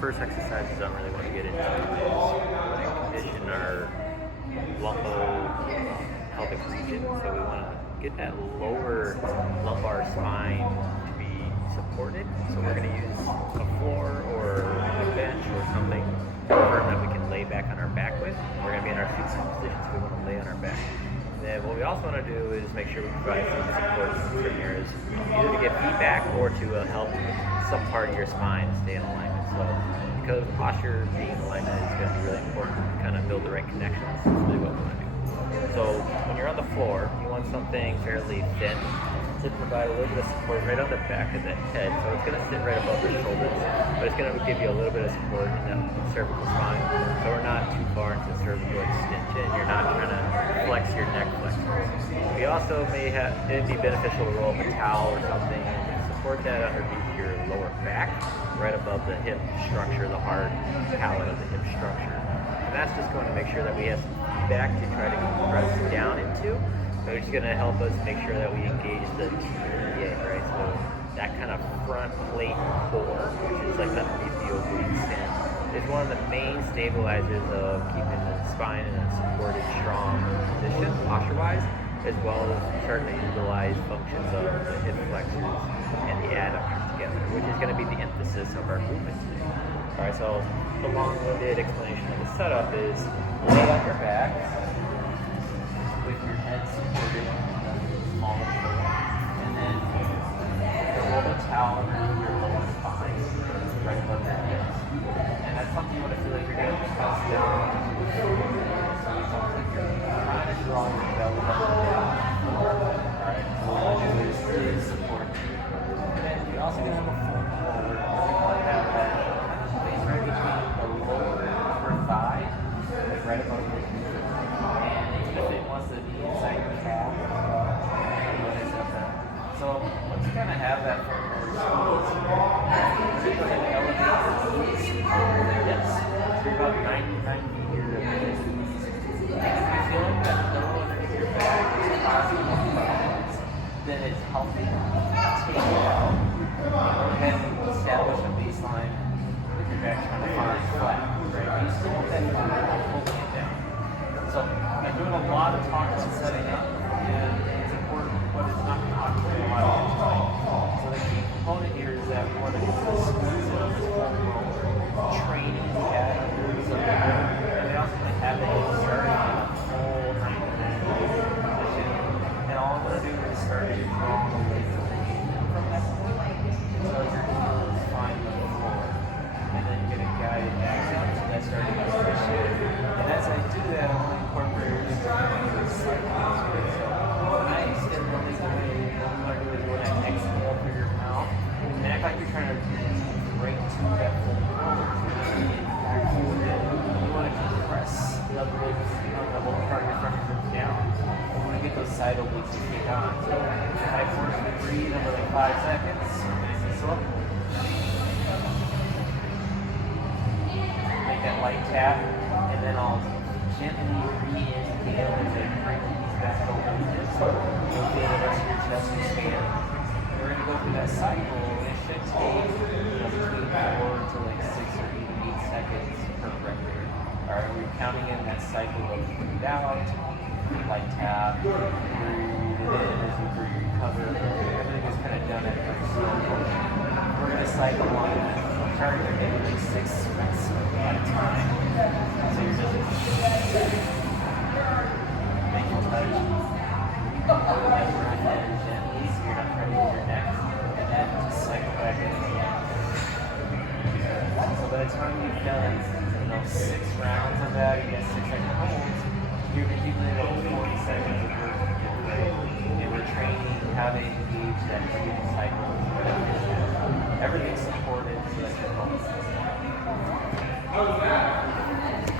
first exercises I'm really want to get into is condition our lumbo-pelvic region. So we want to get that lower lumbar spine to be supported. So we're going to use a floor or a bench or something firm that we can lay back on our back with. We're going to be in our fetal position, so we want to lay on our back. Then what we also want to do is make sure we provide some support from different areas, either to get feedback or to help some part of your spine stay in alignment. So because posture being in alignment is going to be really important to kind of build the right connections. That's really what we want to do. So when you're on the floor, you want something fairly thin to provide a little bit of support right on the back of the head. So it's going to sit right above the shoulders, but it's going to give you a little bit of support in the cervical spine. So we're not too far into cervical extension. You're not trying to flex your neck flexors. We also it'd be beneficial to roll up a towel or something and support that underneath your lower back, right above the hip structure, the hard palate of the hip structure. And that's just going to make sure that we have some feedback to try to press down into. So it's going to help us make sure that we engage the TPA, right? So that kind of front plate core, which is like underneath the oblique stand, is one of the main stabilizers of keeping the spine in a supported, strong position, posture-wise, as well as starting to utilize functions of the hip flexors and the adductors together, which is going to be the emphasis of our movement today. All right, so the long-winded explanation of the setup is lay on your back with your head supported, small and then roll a towel underneath your lower spine, right above your hips. And that's something you want to feel like you're going to press down into. So it's almost like you're trying to draw your belly button down. Alright, so what you do is support. And then you're also going to have a full forward. You want to have that space right between the lower upper thigh, like right above your knee. And if it wants to be inside your calf, so once you kind of have that from your squeeze, you can elevate your knees and your hips. So you're about 90 here to finish. If you feel like that middle of your back is causing you problems, then it's healthy to take it out. Go ahead and establish a baseline with your back trying to find flat, right? But you still want that flat, holding it down. So I'm doing a lot of talking and setting up, and it's important, but it's not going to occupy a lot of your time. So the key component here is that we want to get this squeeze in this whole training patterns of the movement, and we also want to have it starting in a full 90-minute position. And all I'm going to do is start to draw away from that point. So your heels find the floor, and then get a guided exhale to that starting position. And as I do that, I'm going to incorporate these cycles. So nice and really good. What we want to do is go that exhale through your mouth and act like you're trying to break to that full forward. So you back forward in. You want to compress the obliques, the whole part of your front ribs down. You want to get those side obliques to kick on. So if I force you to breathe over like 5 seconds, nice and slow. Make that light tap, and then I'll gently re-inhale as I bring these back over the hips. You'll feel the rest of your chest expand. We're going to go through that cycle, and it should take between 4 to like 6 or 8 seconds per breath here. Alright, we're counting in that cycle of breathe out, light tap, breathe it in as you recover. Everything is kind of done at a slow motion. We're going to cycle on that. Target maybe like 6 reps at a time. So you're just make it touch. Over that breath in gently so you're not trying to use your neck. And then just cycle back in again. So by the time you've done 6 rounds of that, you get 6-second holds, you're accumulating over 40 seconds of work to get ready. And we're training how to engage that breathing cycle. Everything's supported so that you're focused.